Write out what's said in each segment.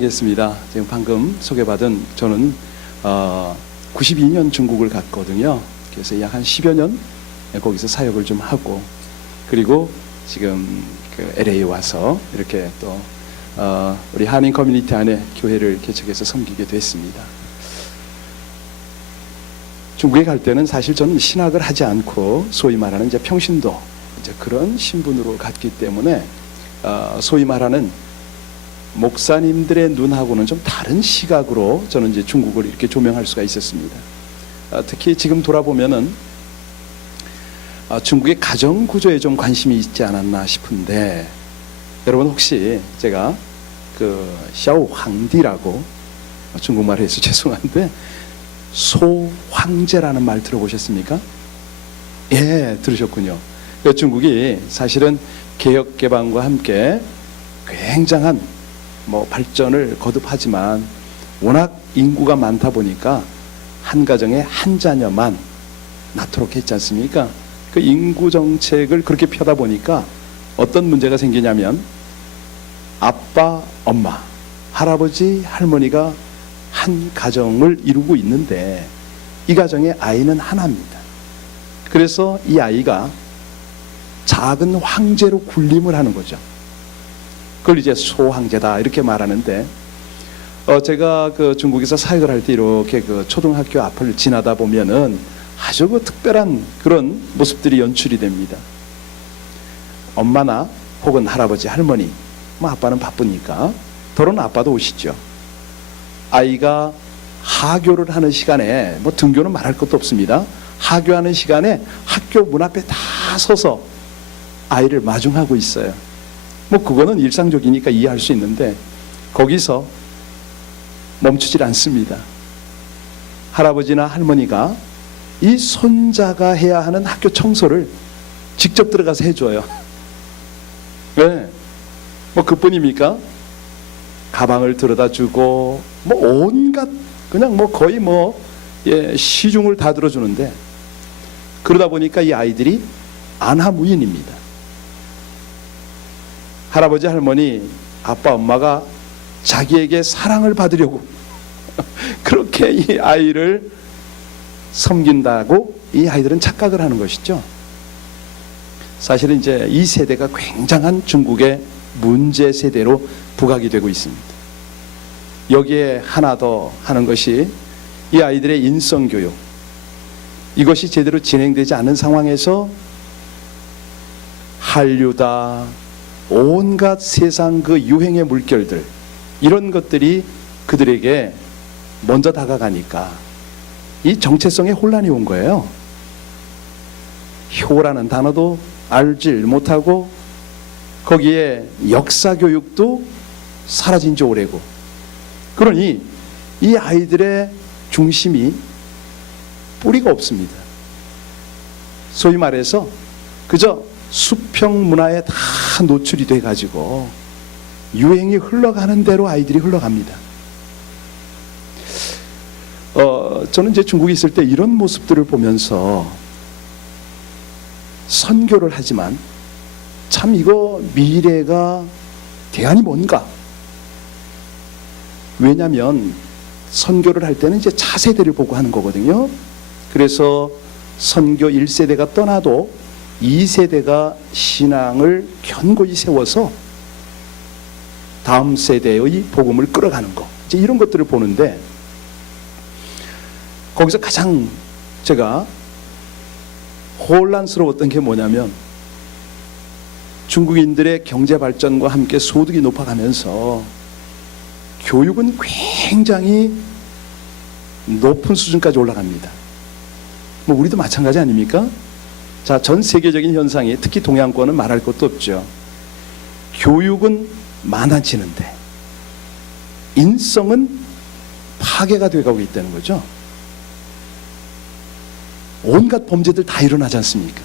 하겠습니다. 지금 방금 소개받은 저는 92년 중국을 갔거든요. 그래서 약 한 10여 년 거기서 사역을 좀 하고, 그리고 지금 그 LA에 와서 이렇게 또 우리 한인 커뮤니티 안에 교회를 개척해서 섬기게 됐습니다. 중국에 갈 때는 사실 저는 신학을 하지 않고 소위 말하는 이제 평신도 이제 그런 신분으로 갔기 때문에 소위 말하는 목사님들의 눈하고는 좀 다른 시각으로 저는 이제 중국을 이렇게 조명할 수가 있었습니다. 특히 지금 돌아보면은 중국의 가정 구조에 좀 관심이 있지 않았나 싶은데, 여러분 혹시 제가 그 샤오 황디라고, 중국말로 해서 죄송한데 소황제라는 말 들어보셨습니까? 예, 들으셨군요. 중국이 사실은 개혁 개방과 함께 굉장한 발전을 거듭하지만 워낙 인구가 많다 보니까 한 가정에 한 자녀만 낳도록 했지 않습니까? 그 인구 정책을 그렇게 펴다 보니까 어떤 문제가 생기냐면 아빠, 엄마, 할아버지, 할머니가 한 가정을 이루고 있는데 이 가정의 아이는 하나입니다. 그래서 이 아이가 작은 황제로 군림을 하는 거죠. 그걸 이제 소황제다 이렇게 말하는데, 제가 그 중국에서 사역을 할 때 이렇게 그 초등학교 앞을 지나다 보면은 아주 그 특별한 그런 모습들이 연출이 됩니다. 엄마나 혹은 할아버지, 할머니, 아빠는 바쁘니까 더러는 아빠도 오시죠. 아이가 하교를 하는 시간에 등교는 말할 것도 없습니다. 하교하는 시간에 학교 문 앞에 다 서서 아이를 마중하고 있어요. 그거는 일상적이니까 이해할 수 있는데 거기서 멈추질 않습니다. 할아버지나 할머니가 이 손자가 해야 하는 학교 청소를 직접 들어가서 해줘요. 왜? 그뿐입니까? 가방을 들여다주고 온갖 그냥 거의 시중을 다 들어주는데, 그러다 보니까 이 아이들이 안하무인입니다. 할아버지, 할머니, 아빠, 엄마가 자기에게 사랑을 받으려고 그렇게 이 아이를 섬긴다고 이 아이들은 착각을 하는 것이죠. 사실은 이제 이 세대가 굉장한 중국의 문제 세대로 부각이 되고 있습니다. 여기에 하나 더 하는 것이 이 아이들의 인성교육, 이것이 제대로 진행되지 않은 상황에서 한류다, 온갖 세상 그 유행의 물결들, 이런 것들이 그들에게 먼저 다가가니까 이 정체성에 혼란이 온 거예요. 효라는 단어도 알질 못하고 거기에 역사 교육도 사라진 지 오래고, 그러니 이 아이들의 중심이 뿌리가 없습니다. 소위 말해서 그저 수평 문화에 다 노출이 돼가지고 유행이 흘러가는 대로 아이들이 흘러갑니다. 저는 이제 중국에 있을 때 이런 모습들을 보면서 선교를 하지만 참 이거 미래가 대안이 뭔가? 왜냐하면 선교를 할 때는 이제 차세대를 보고 하는 거거든요. 그래서 선교 1세대가 떠나도 2세대가 신앙을 견고히 세워서 다음 세대의 복음을 끌어가는 거, 이제 이런 것들을 보는데, 거기서 가장 제가 혼란스러웠던 게 뭐냐면 중국인들의 경제 발전과 함께 소득이 높아가면서 교육은 굉장히 높은 수준까지 올라갑니다. 우리도 마찬가지 아닙니까? 자, 전 세계적인 현상이, 특히 동양권은 말할 것도 없죠. 교육은 많아지는데 인성은 파괴가 되어가고 있다는 거죠. 온갖 범죄들 다 일어나지 않습니까?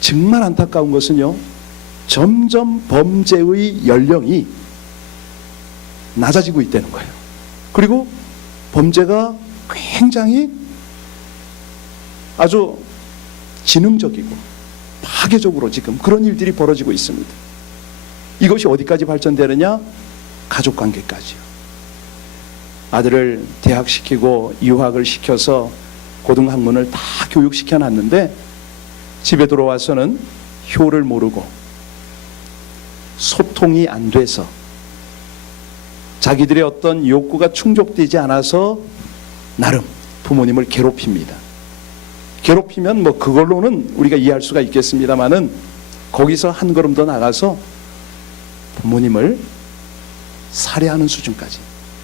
정말 안타까운 것은요, 점점 범죄의 연령이 낮아지고 있다는 거예요. 그리고 범죄가 굉장히 아주 지능적이고 파괴적으로 지금 그런 일들이 벌어지고 있습니다. 이것이 어디까지 발전되느냐? 가족관계까지요. 아들을 대학시키고 유학을 시켜서 고등학문을 다 교육시켜놨는데 집에 들어와서는 효를 모르고 소통이 안 돼서 자기들의 어떤 욕구가 충족되지 않아서 나름 부모님을 괴롭힙니다. 괴롭히면 뭐 그걸로는 우리가 이해할 수가 있겠습니다만은 거기서 한 걸음 더 나가서 부모님을 살해하는 수준까지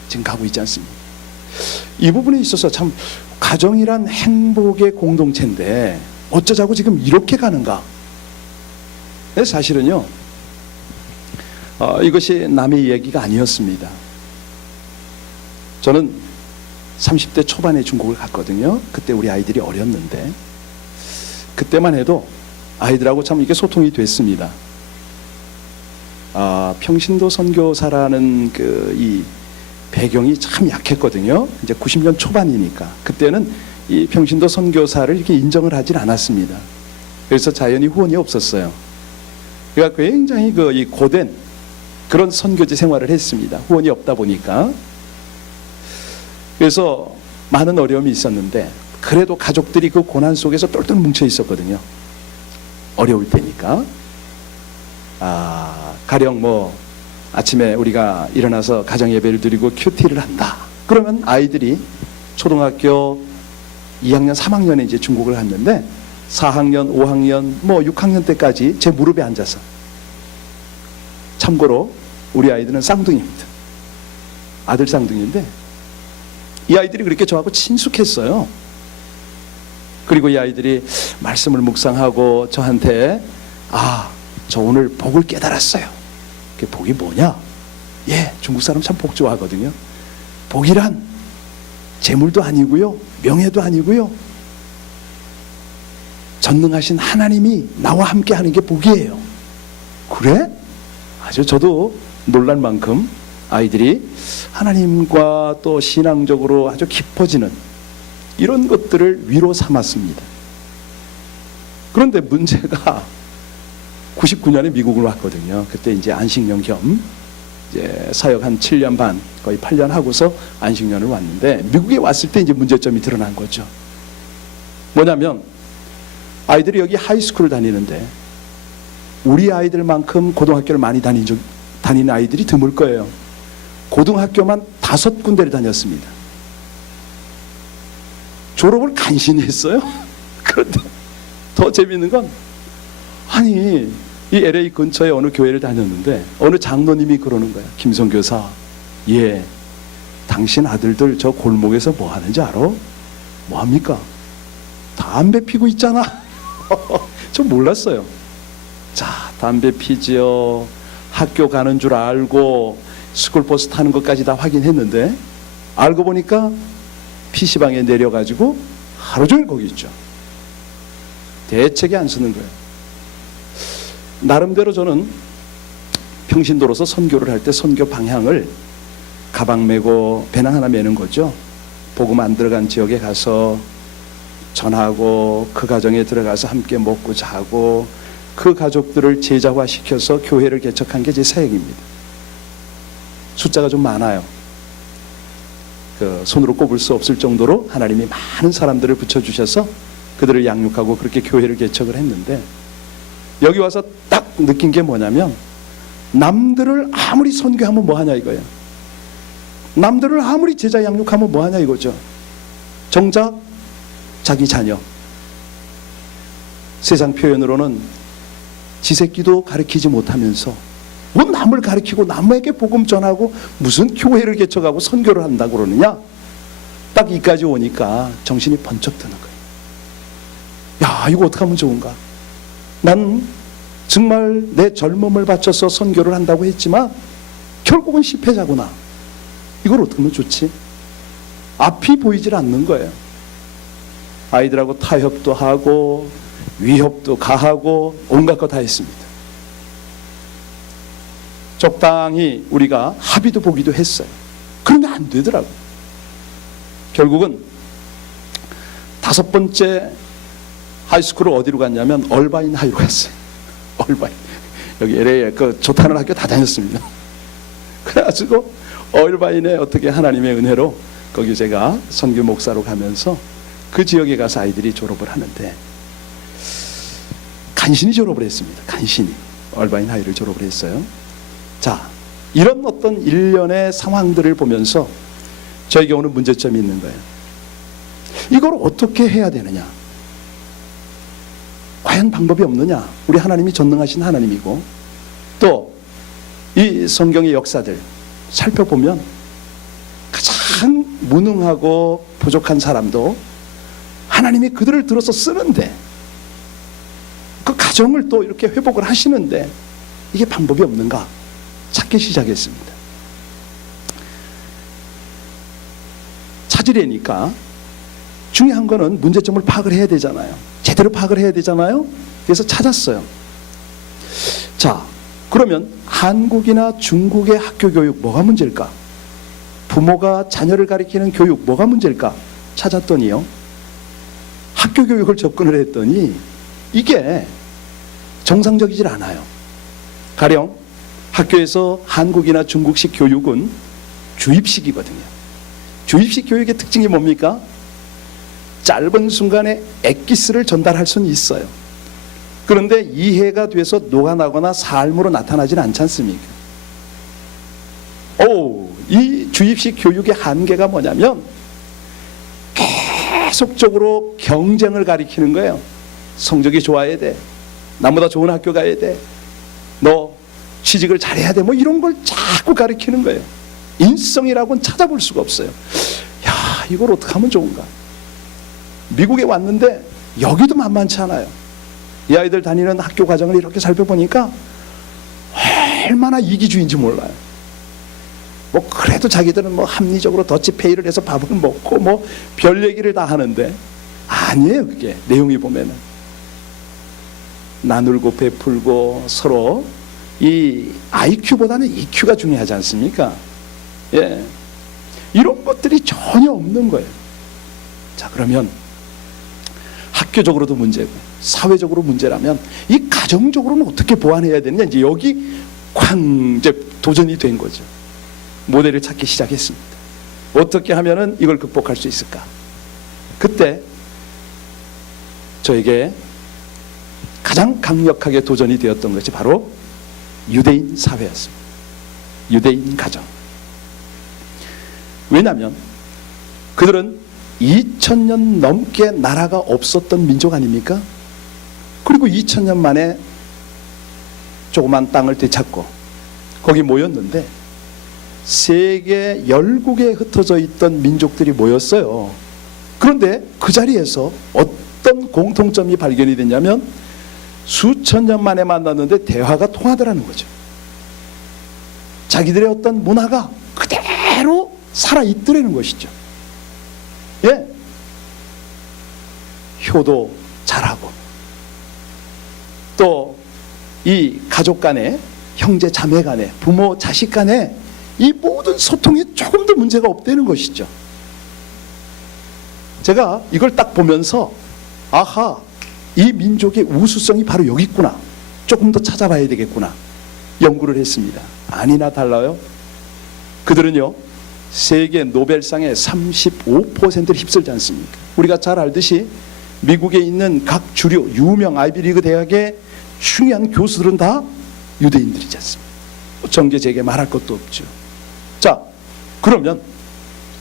지금 가고 있지 않습니까? 이 부분에 있어서 참 가정이란 행복의 공동체인데 어쩌자고 지금 이렇게 가는가? 사실은요, 이것이 남의 얘기가 아니었습니다. 저는 30대 초반에 중국을 갔거든요. 그때 우리 아이들이 어렸는데 그때만 해도 아이들하고 참 이게 소통이 됐습니다. 평신도 선교사라는 이 배경이 참 약했거든요. 이제 90년 초반이니까 그때는 이 평신도 선교사를 이렇게 인정을 하질 않았습니다. 그래서 자연히 후원이 없었어요. 그러니까 굉장히 이 고된 그런 선교지 생활을 했습니다. 후원이 없다 보니까. 그래서 많은 어려움이 있었는데 그래도 가족들이 그 고난 속에서 똘똘 뭉쳐 있었거든요. 어려울 때니까. 가령 뭐 아침에 우리가 일어나서 가정 예배를 드리고 큐티를 한다. 그러면 아이들이 초등학교 2학년, 3학년에 이제 중국을 갔는데 4학년, 5학년, 뭐 6학년 때까지 제 무릎에 앉아서, 참고로 우리 아이들은 쌍둥이입니다. 아들 쌍둥이인데 이 아이들이 그렇게 저하고 친숙했어요. 그리고 이 아이들이 말씀을 묵상하고 저한테 저 오늘 복을 깨달았어요. 그게 복이 뭐냐? 중국 사람 참 복 좋아하거든요. 복이란 재물도 아니고요, 명예도 아니고요, 전능하신 하나님이 나와 함께 하는 게 복이에요. 그래? 아주 저도 놀랄 만큼 아이들이 하나님과 또 신앙적으로 아주 깊어지는 이런 것들을 위로 삼았습니다. 그런데 문제가 99년에 미국을 왔거든요. 그때 이제 안식년 겸 이제 사역 한 7년 반, 거의 8년 하고서 안식년을 왔는데, 미국에 왔을 때 이제 문제점이 드러난 거죠. 뭐냐면 아이들이 여기 하이스쿨을 다니는데 우리 아이들만큼 고등학교를 많이 다니는 아이들이 드물 거예요. 고등학교만 5군데를 다녔습니다. 졸업을 간신히 했어요. 그런데 더 재밌는 건, 아니 이 LA 근처에 어느 교회를 다녔는데 어느 장로님이 그러는 거야. 김성 교사, 당신 아들들 저 골목에서 뭐 하는지 알아? 뭐 합니까? 담배 피고 있잖아. 저 몰랐어요. 자, 담배 피지요, 학교 가는 줄 알고 스쿨버스 타는 것까지 다 확인했는데, 알고 보니까 PC방에 내려가지고 하루 종일 거기 있죠. 대책이 안 쓰는 거예요. 나름대로 저는 평신도로서 선교를 할 때 선교 방향을 가방 메고 배낭 하나 메는 거죠. 복음 안 들어간 지역에 가서 전하고 그 가정에 들어가서 함께 먹고 자고 그 가족들을 제자화시켜서 교회를 개척한 게 제 사역입니다. 숫자가 좀 많아요. 손으로 꼽을 수 없을 정도로 하나님이 많은 사람들을 붙여주셔서 그들을 양육하고 그렇게 교회를 개척을 했는데, 여기 와서 딱 느낀 게 뭐냐면, 남들을 아무리 선교하면 뭐하냐 이거예요. 남들을 아무리 제자 양육하면 뭐하냐 이거죠. 정작 자기 자녀, 세상 표현으로는 지 새끼도 가르치지 못하면서 뭐 남을 가르치고 남에게 복음 전하고 무슨 교회를 개척하고 선교를 한다고 그러느냐. 딱 이까지 오니까 정신이 번쩍 드는 거예요. 야, 이거 어떻게 하면 좋은가. 난 정말 내 젊음을 바쳐서 선교를 한다고 했지만 결국은 실패자구나. 이걸 어떻게 하면 좋지? 앞이 보이질 않는 거예요. 아이들하고 타협도 하고 위협도 가하고 온갖 거 다 했습니다. 적당히 우리가 합의도 보기도 했어요. 그런데 안 되더라고요. 결국은 5번째 하이스쿨을 어디로 갔냐면 얼바인 하이로 갔어요. 얼바인. 여기 LA에 좋다는 학교 다 다녔습니다. 그래가지고 얼바인에 어떻게 하나님의 은혜로 거기 제가 선교 목사로 가면서 그 지역에 가서 아이들이 졸업을 하는데 간신히 졸업을 했습니다. 간신히 얼바인 하이를 졸업을 했어요. 자, 이런 어떤 일련의 상황들을 보면서 저에게 오는 문제점이 있는 거예요. 이걸 어떻게 해야 되느냐? 과연 방법이 없느냐? 우리 하나님이 전능하신 하나님이고 또 이 성경의 역사들 살펴보면 가장 무능하고 부족한 사람도 하나님이 그들을 들어서 쓰는데 그 가정을 또 이렇게 회복을 하시는데 이게 방법이 없는가 찾기 시작했습니다. 찾으려니까 중요한 거는 문제점을 파악을 해야 되잖아요. 제대로 파악을 해야 되잖아요. 그래서 찾았어요. 자, 그러면 한국이나 중국의 학교 교육 뭐가 문제일까? 부모가 자녀를 가리키는 교육 뭐가 문제일까? 찾았더니요, 학교 교육을 접근을 했더니 이게 정상적이질 않아요. 가령 학교에서 한국이나 중국식 교육은 주입식이거든요. 주입식 교육의 특징이 뭡니까? 짧은 순간에 엑기스를 전달할 수는 있어요. 그런데 이해가 돼서 녹아나거나 삶으로 나타나지는 않지 않습니까? 이 주입식 교육의 한계가 뭐냐면 계속적으로 경쟁을 가리키는 거예요. 성적이 좋아야 돼. 나보다 좋은 학교 가야 돼. 너 취직을 잘해야 돼. 뭐 이런 걸 자꾸 가리키는 거예요. 인성이라고는 찾아볼 수가 없어요. 야, 이걸 어떻게 하면 좋은가? 미국에 왔는데 여기도 만만치 않아요. 이 아이들 다니는 학교 과정을 이렇게 살펴보니까 얼마나 이기주의인지 몰라요. 뭐 그래도 자기들은 뭐 합리적으로 더치페이를 해서 밥을 먹고 뭐 별 얘기를 다 하는데 아니에요. 그게 내용이 보면은 나눌고 베풀고 서로 이 IQ보다는 EQ가 중요하지 않습니까? 예, 이런 것들이 전혀 없는 거예요. 자, 그러면 학교적으로도 문제고 사회적으로 문제라면 이 가정적으로는 어떻게 보완해야 되느냐, 이제 여기 이제 도전이 된 거죠. 모델을 찾기 시작했습니다. 어떻게 하면은 이걸 극복할 수 있을까? 그때 저에게 가장 강력하게 도전이 되었던 것이 바로 유대인 사회였습니다. 유대인 가정. 왜냐하면 그들은 2000년 넘게 나라가 없었던 민족 아닙니까? 그리고 2000년 만에 조그만 땅을 되찾고 거기 모였는데 세계 열국에 흩어져 있던 민족들이 모였어요. 그런데 그 자리에서 어떤 공통점이 발견이 됐냐면 수천 년 만에 만났는데 대화가 통하더라는 거죠. 자기들의 어떤 문화가 그대로 살아있더라는 것이죠. 예, 효도 잘하고 또 이 가족 간에, 형제 자매 간에, 부모 자식 간에 이 모든 소통에 조금도 문제가 없다는 것이죠. 제가 이걸 딱 보면서 아하, 이 민족의 우수성이 바로 여기 있구나, 조금 더 찾아봐야 되겠구나 연구를 했습니다. 아니나 달라요. 그들은요 세계 노벨상의 35%를 휩쓸지 않습니까? 우리가 잘 알듯이 미국에 있는 각 주류 유명 아이비리그 대학의 중요한 교수들은 다 유대인들이지 않습니까? 정계제게 말할 것도 없죠. 자, 그러면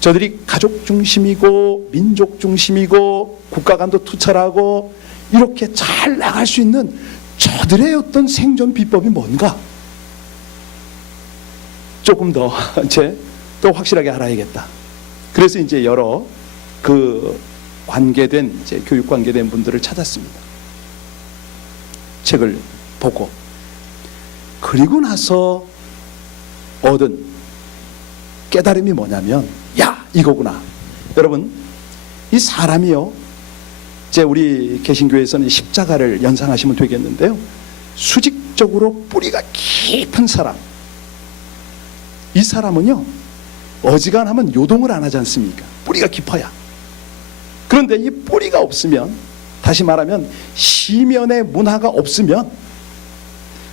저들이 가족 중심이고 민족 중심이고 국가 간도 투철하고 이렇게 잘 나갈 수 있는 저들의 어떤 생존 비법이 뭔가 조금 더 이제 또 확실하게 알아야겠다. 그래서 이제 여러 그 관계된 이제 교육 관계된 분들을 찾았습니다. 책을 보고 그리고 나서 얻은 깨달음이 뭐냐면 야, 이거구나. 여러분, 이 사람이요, 이제 우리 개신교에서는 십자가를 연상하시면 되겠는데요, 수직적으로 뿌리가 깊은 사람, 이 사람은요 어지간하면 요동을 안 하지 않습니까? 뿌리가 깊어야. 그런데 이 뿌리가 없으면, 다시 말하면 시면의 문화가 없으면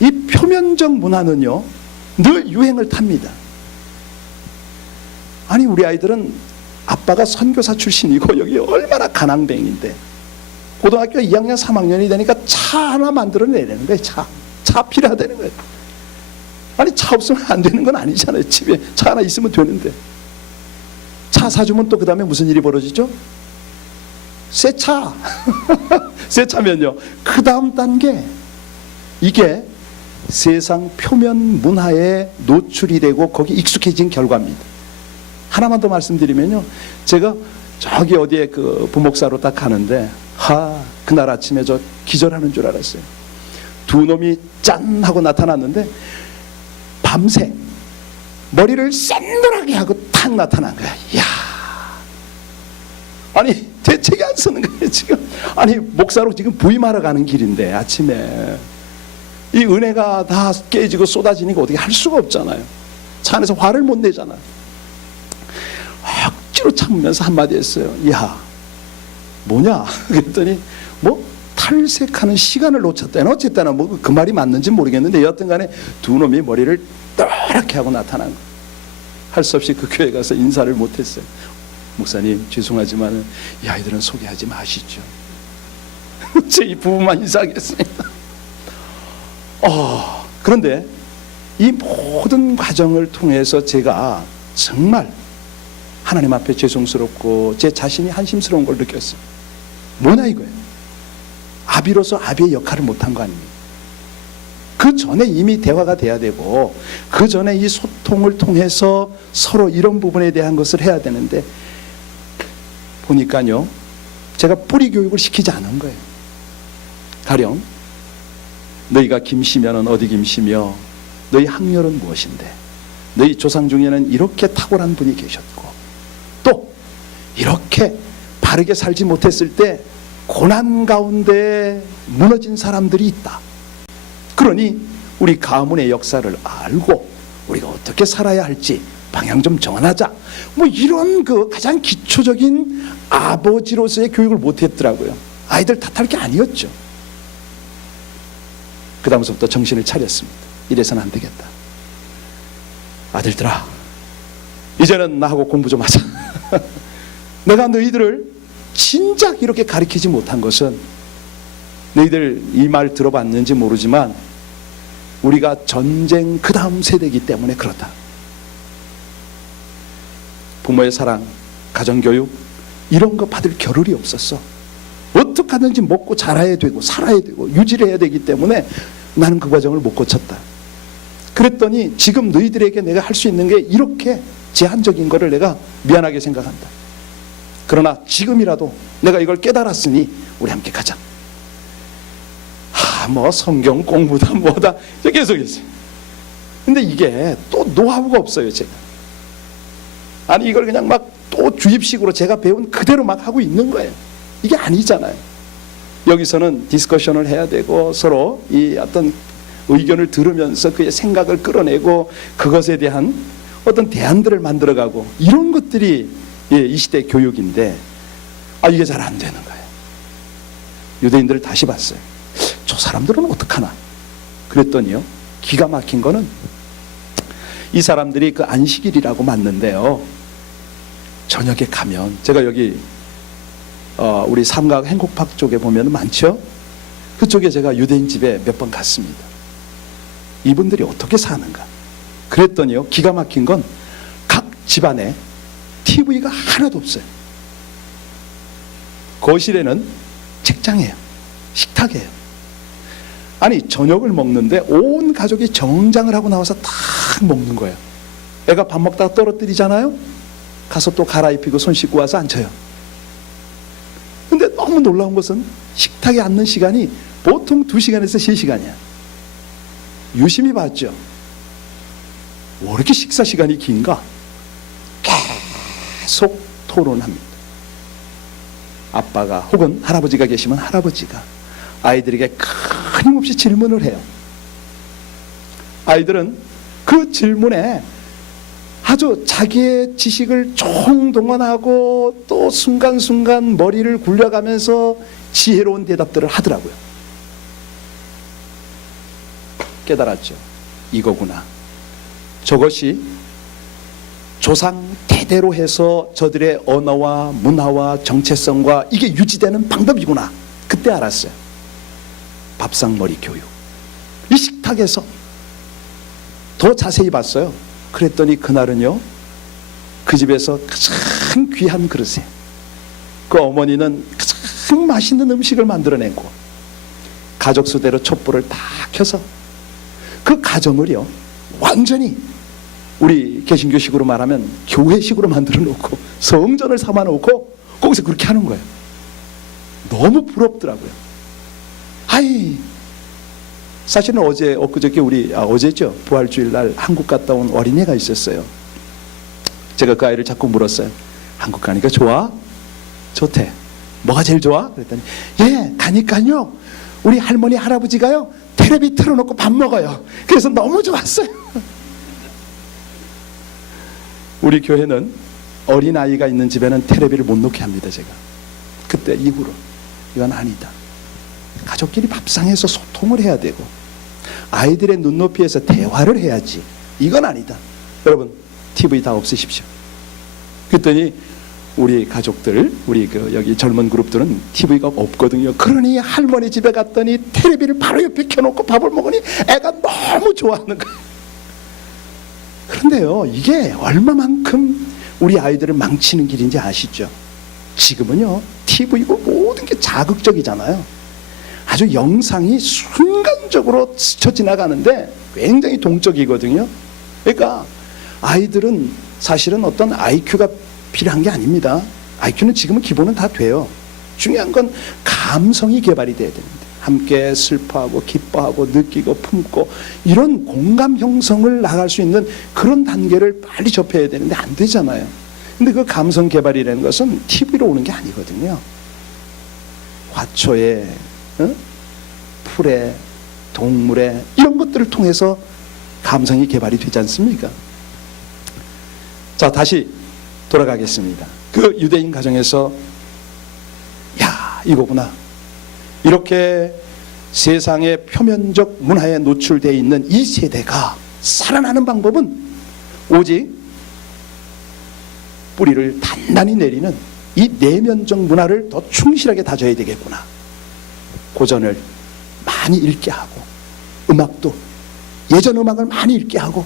이 표면적 문화는요 늘 유행을 탑니다. 아니 우리 아이들은 아빠가 선교사 출신이고 여기 얼마나 가난뱅인데 고등학교 2학년 3학년이 되니까 차 하나 만들어내려는 거예요. 차 필요하다는 거예요. 아니 차 없으면 안 되는 건 아니잖아요. 집에 차 하나 있으면 되는데 차 사주면 또 그 다음에 무슨 일이 벌어지죠? 새 차 새 차면요 그 다음 단계 이게 세상 표면 문화에 노출이 되고 거기 익숙해진 결과입니다. 하나만 더 말씀드리면요 제가 저기 어디에 그 부목사로 딱 가는데 그날 아침에 저 기절하는 줄 알았어요. 두 놈이 짠 하고 나타났는데 밤새 머리를 샌돌하게 하고 탁 나타난 거야. 이야, 아니 대책이 안 쓰는 거예요 지금. 아니 목사로 지금 부임하러 가는 길인데 아침에 이 은혜가 다 깨지고 쏟아지니까 어떻게 할 수가 없잖아요. 차 안에서 화를 못 내잖아요. 억지로 참으면서 한마디 했어요. 야 뭐냐 그랬더니 뭐 탈색하는 시간을 놓쳤다나 어쨌다나 뭐 그 말이 맞는지 모르겠는데 여하튼 간에 두 놈이 머리를 또렇게 하고 나타난 거예요. 할 수 없이 그 교회 가서 인사를 못했어요. 목사님 죄송하지만 이 아이들은 소개하지 마시죠. 제 부부만 인사하겠습니다. 그런데 이 모든 과정을 통해서 제가 정말 하나님 앞에 죄송스럽고 제 자신이 한심스러운 걸 느꼈어요. 뭐냐 이거예요. 아비로서 아비의 역할을 못한 거 아닙니까? 그 전에 이미 대화가 돼야 되고 그 전에 이 소통을 통해서 서로 이런 부분에 대한 것을 해야 되는데 보니까요 제가 뿌리 교육을 시키지 않은 거예요. 가령 너희가 김씨면은 어디 김씨며 너희 학렬은 무엇인데 너희 조상 중에는 이렇게 탁월한 분이 계셨고 또 이렇게 바르게 살지 못했을 때 고난 가운데 무너진 사람들이 있다. 그러니 우리 가문의 역사를 알고 우리가 어떻게 살아야 할지 방향 좀 정하자. 뭐 이런 그 가장 기초적인 아버지로서의 교육을 못했더라고요. 아이들 탓할 게 아니었죠. 그 다음부터 정신을 차렸습니다. 이래서는 안 되겠다. 아들들아 이제는 나하고 공부 좀 하자. 내가 너희들을 진작 이렇게 가르치지 못한 것은 너희들 이 말 들어봤는지 모르지만 우리가 전쟁 그 다음 세대이기 때문에 그렇다. 부모의 사랑, 가정교육 이런 거 받을 겨를이 없었어. 어떻게 하든지 먹고 자라야 되고 살아야 되고 유지를 해야 되기 때문에 나는 그 과정을 못 거쳤다. 그랬더니 지금 너희들에게 내가 할 수 있는 게 이렇게 제한적인 거를 내가 미안하게 생각한다. 그러나 지금이라도 내가 이걸 깨달았으니 우리 함께 가자. 뭐 성경 공부다 뭐다 계속 했어요. 근데 이게 또 노하우가 없어요 제가. 아니 이걸 그냥 막 또 주입식으로 제가 배운 그대로 막 하고 있는 거예요. 이게 아니잖아요. 여기서는 디스커션을 해야 되고 서로 이 어떤 의견을 들으면서 그의 생각을 끌어내고 그것에 대한 어떤 대안들을 만들어가고 이런 것들이 이 시대 교육인데 이게 잘 안 되는 거예요. 유대인들을 다시 봤어요. 저 사람들은 어떡하나 그랬더니요 기가 막힌 거는 이 사람들이 그 안식일이라고 맞는데요 저녁에 가면 제가 여기 우리 삼각 행콕팍 쪽에 보면 많죠. 그쪽에 제가 유대인 집에 몇 번 갔습니다. 이분들이 어떻게 사는가 그랬더니요 기가 막힌 건 각 집안에 TV가 하나도 없어요. 거실에는 책장이에요. 식탁이에요. 아니 저녁을 먹는데 온 가족이 정장을 하고 나와서 딱 먹는 거예요. 애가 밥 먹다가 떨어뜨리잖아요. 가서 또 갈아입히고 손 씻고 와서 앉아요. 근데 너무 놀라운 것은 식탁에 앉는 시간이 보통 2시간에서 3시간이야. 유심히 봤죠. 왜 이렇게 식사 시간이 긴가? 계속 토론합니다. 아빠가 혹은 할아버지가 계시면 할아버지가 아이들에게 끊임없이 질문을 해요. 아이들은 그 질문에 아주 자기의 지식을 총동원하고 또 순간순간 머리를 굴려가면서 지혜로운 대답들을 하더라고요. 깨달았죠. 이거구나. 저것이 조상 대대로 해서 저들의 언어와 문화와 정체성과 이게 유지되는 방법이구나. 그때 알았어요. 밥상머리 교육. 이 식탁에서 더 자세히 봤어요. 그랬더니 그날은요, 그 집에서 가장 귀한 그릇에 그 어머니는 가장 맛있는 음식을 만들어내고 가족 수대로 촛불을 다 켜서 그 가정을요 완전히 우리 개신교식으로 말하면 교회식으로 만들어 놓고 성전을 삼아 놓고 거기서 그렇게 하는 거예요. 너무 부럽더라고요. 아이, 사실은 엊그저께 어제죠. 부활주일 날 한국 갔다 온 어린애가 있었어요. 제가 그 아이를 자꾸 물었어요. 한국 가니까 좋아? 좋대. 뭐가 제일 좋아? 그랬더니 예, 가니까요 우리 할머니 할아버지가요 텔레비 틀어놓고 밥 먹어요. 그래서 너무 좋았어요. 우리 교회는 어린아이가 있는 집에는 텔레비를 못 놓게 합니다. 제가 그때 이후로 이건 아니다. 가족끼리 밥상에서 소통을 해야 되고 아이들의 눈높이에서 대화를 해야지. 이건 아니다. 여러분 TV 다 없애십시오. 그랬더니 우리 가족들, 우리 여기 젊은 그룹들은 TV가 없거든요. 그러니 할머니 집에 갔더니 텔레비를 바로 옆에 켜놓고 밥을 먹으니 애가 너무 좋아하는 거예요. 그런데요, 이게 얼마만큼 우리 아이들을 망치는 길인지 아시죠? 지금은요 TV고 모든 게 자극적이잖아요. 아주 영상이 순간적으로 스쳐 지나가는데 굉장히 동적이거든요. 그러니까 아이들은 사실은 어떤 IQ가 필요한 게 아닙니다. IQ는 지금은 기본은 다 돼요. 중요한 건 감성이 개발이 돼야 됩니다. 함께 슬퍼하고 기뻐하고 느끼고 품고 이런 공감 형성을 나갈 수 있는 그런 단계를 빨리 접해야 되는데 안 되잖아요. 근데 그 감성 개발이라는 것은 TV로 오는 게 아니거든요. 화초에 풀에 동물에 이런 것들을 통해서 감성이 개발이 되지 않습니까? 자, 다시 돌아가겠습니다. 그 유대인 가정에서 야, 이거구나. 이렇게 세상의 표면적 문화에 노출되어 있는 이 세대가 살아나는 방법은 오직 뿌리를 단단히 내리는 이 내면적 문화를 더 충실하게 다져야 되겠구나. 고전을 많이 읽게 하고 음악도 예전 음악을 많이 읽게 하고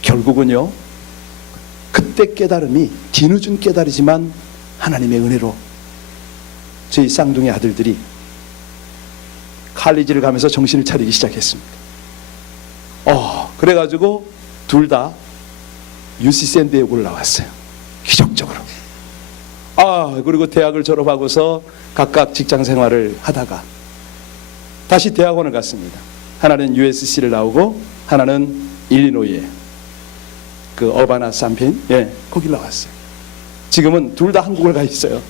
결국은요 그때 깨달음이 뒤늦은 깨달이지만 하나님의 은혜로 저희 쌍둥이 아들들이 칼리지를 가면서 정신을 차리기 시작했습니다. 그래가지고 둘 다 UC 샌디에고에 올라왔어요. 기적적으로. 그리고 대학을 졸업하고서 각각 직장 생활을 하다가 다시 대학원을 갔습니다. 하나는 USC를 나오고 하나는 일리노이에 그 어바나 삼핀 거기 나왔어요. 지금은 둘 다 한국을 가 있어요.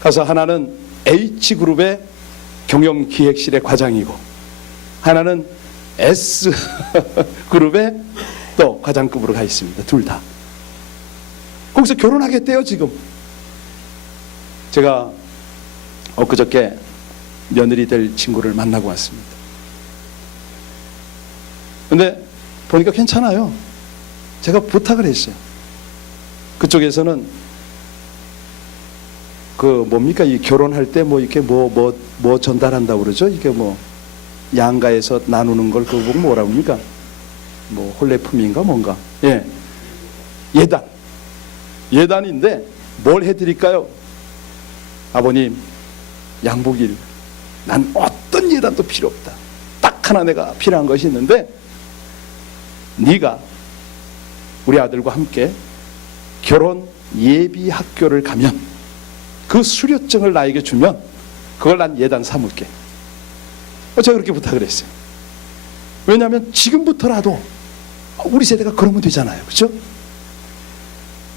가서 하나는 H그룹의 경영기획실의 과장이고 하나는 S그룹의 또 과장급으로 가 있습니다. 둘 다. 거기서 결혼하겠대요 지금. 제가 엊그저께 며느리 될 친구를 만나고 왔습니다. 근데 보니까 괜찮아요. 제가 부탁을 했어요. 그쪽에서는 뭡니까 이 결혼할 때 이렇게 뭐 전달한다고 그러죠? 이게 양가에서 나누는 걸 그거 보고 뭐라고 합니까? 홀레품인가 뭔가. 예단인데 뭘 해드릴까요? 아버님 양복일. 난 어떤 예단도 필요 없다. 딱 하나 내가 필요한 것이 있는데 네가 우리 아들과 함께 결혼 예비 학교를 가면 그 수료증을 나에게 주면 그걸 난 예단 삼을게. 제가 그렇게 부탁을 했어요. 왜냐하면 지금부터라도 우리 세대가 그러면 되잖아요. 그렇죠?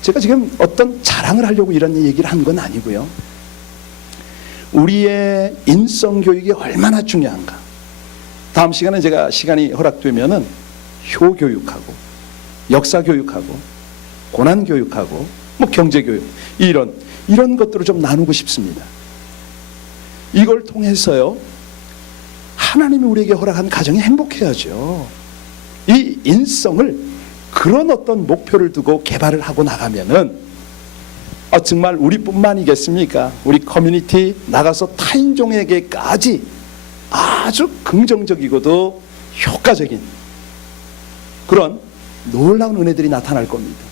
제가 지금 어떤 자랑을 하려고 이런 얘기를 한 건 아니고요. 우리의 인성교육이 얼마나 중요한가. 다음 시간에 제가 시간이 허락되면은 효교육하고 역사교육하고 고난교육하고 경제교육 이런 것들을 좀 나누고 싶습니다. 이걸 통해서요 하나님이 우리에게 허락한 가정이 행복해야죠. 이 인성을 그런 어떤 목표를 두고 개발을 하고 나가면은 정말 우리뿐만이겠습니까? 우리 커뮤니티 나가서 타인종에게까지 아주 긍정적이고도 효과적인 그런 놀라운 은혜들이 나타날 겁니다.